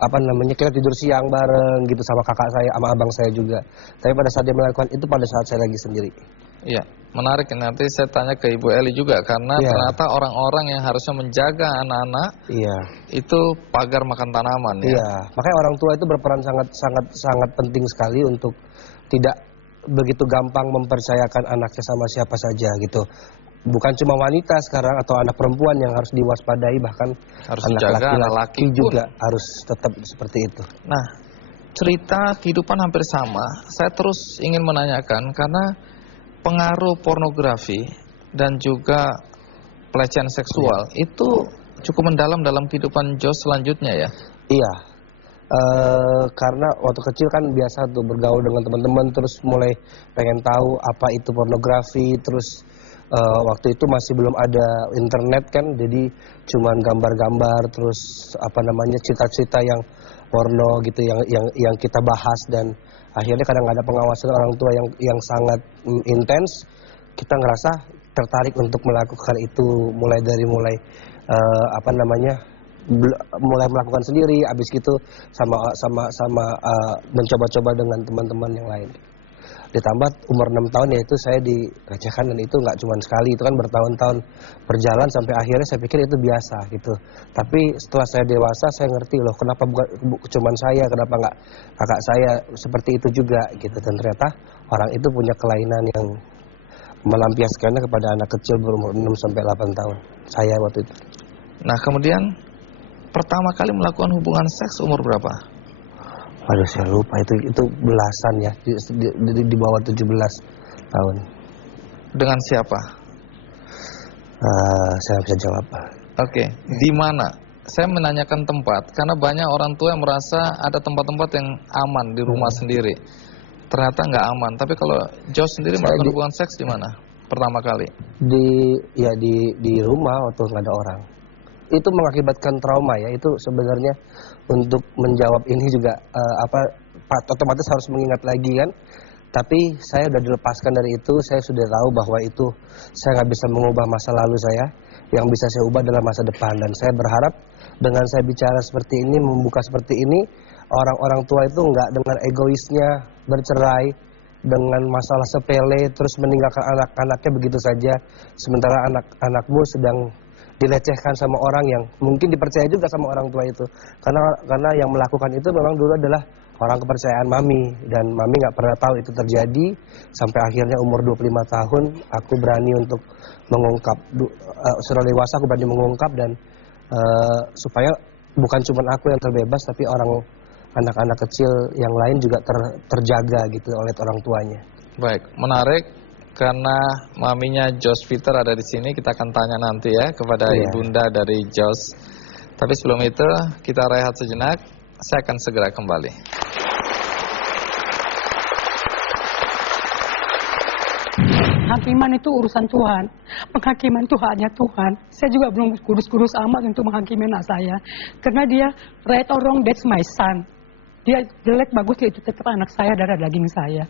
apa namanya, kita tidur siang bareng gitu sama kakak saya, sama abang saya juga. Tapi pada saat dia melakukan itu pada saat saya lagi sendiri. Iya, menarik. Nanti saya tanya ke Ibu Eli juga karena ternyata orang-orang yang harusnya menjaga anak-anak itu pagar makan tanaman ya. Iya, makanya orang tua itu berperan sangat penting sekali untuk tidak begitu gampang mempercayakan anaknya sama siapa saja gitu. Bukan cuma wanita sekarang atau anak perempuan yang harus diwaspadai, bahkan harus anak laki-laki juga harus tetap seperti itu. Nah, cerita kehidupan hampir sama. Saya terus ingin menanyakan karena pengaruh pornografi dan juga pelecehan seksual itu cukup mendalam dalam kehidupan Jos selanjutnya ya? Iya, karena waktu kecil kan biasa tuh bergaul dengan teman-teman, terus mulai pengen tahu apa itu pornografi, terus waktu itu masih belum ada internet kan, jadi cuman gambar-gambar, terus apa namanya, cita-cita yang porno gitu yang kita bahas, dan akhirnya kadang ada pengawasan orang tua yang sangat intens, kita ngerasa tertarik untuk melakukan itu, mulai apa namanya, mulai melakukan sendiri, abis gitu sama mencoba-coba dengan teman-teman yang lain. Ditambah umur 6 tahun yaitu saya dilecehkan, dan itu nggak cuma sekali, itu kan bertahun-tahun berjalan sampai akhirnya saya pikir itu biasa gitu. Tapi setelah saya dewasa saya ngerti loh kenapa cuma saya, kenapa nggak kakak saya seperti itu juga gitu. Dan ternyata orang itu punya kelainan yang melampiaskannya kepada anak kecil berumur 6 sampai 8 tahun. Saya waktu itu. Nah, kemudian pertama kali melakukan hubungan seks umur berapa? Aduh, saya lupa, itu belasan ya, di bawah 17 tahun. Dengan siapa? Saya bisa jawab. Oke, di mana? Saya menanyakan tempat karena banyak orang tua yang merasa ada tempat-tempat yang aman di rumah sendiri. Ternyata nggak aman. Tapi kalau Jos sendiri melakukan hubungan seks di mana pertama kali? Di rumah waktu nggak ada orang. Itu mengakibatkan trauma ya. Itu sebenarnya untuk menjawab ini juga otomatis harus mengingat lagi kan. Tapi saya udah dilepaskan dari itu. Saya sudah tahu bahwa itu saya nggak bisa mengubah masa lalu saya. Yang bisa saya ubah adalah masa depan. Dan saya berharap dengan saya bicara seperti ini, membuka seperti ini, orang-orang tua itu nggak dengan egoisnya bercerai dengan masalah sepele terus meninggalkan anak-anaknya begitu saja, sementara anak-anakmu sedang dilecehkan sama orang yang mungkin dipercaya juga sama orang tua itu, karena yang melakukan itu memang dulu adalah orang kepercayaan mami, dan mami nggak pernah tahu itu terjadi sampai akhirnya umur 25 tahun aku berani untuk mengungkap, sudah dewasa aku berani mengungkap, dan supaya bukan cuma aku yang terbebas tapi anak-anak kecil yang lain juga terjaga gitu oleh orang tuanya. Baik, menarik karena maminya Jos Peter ada di sini, kita akan tanya nanti ya kepada ibunda dari Jos. Tapi sebelum itu kita rehat sejenak, saya akan segera kembali. Penghakiman itu urusan Tuhan, penghakiman itu haknya Tuhan. Saya juga belum kurus-kurus amat untuk menghakimi anak saya, karena dia right or wrong, that's my son. Dia jelek bagus, dia itu tetap anak saya, darah daging saya.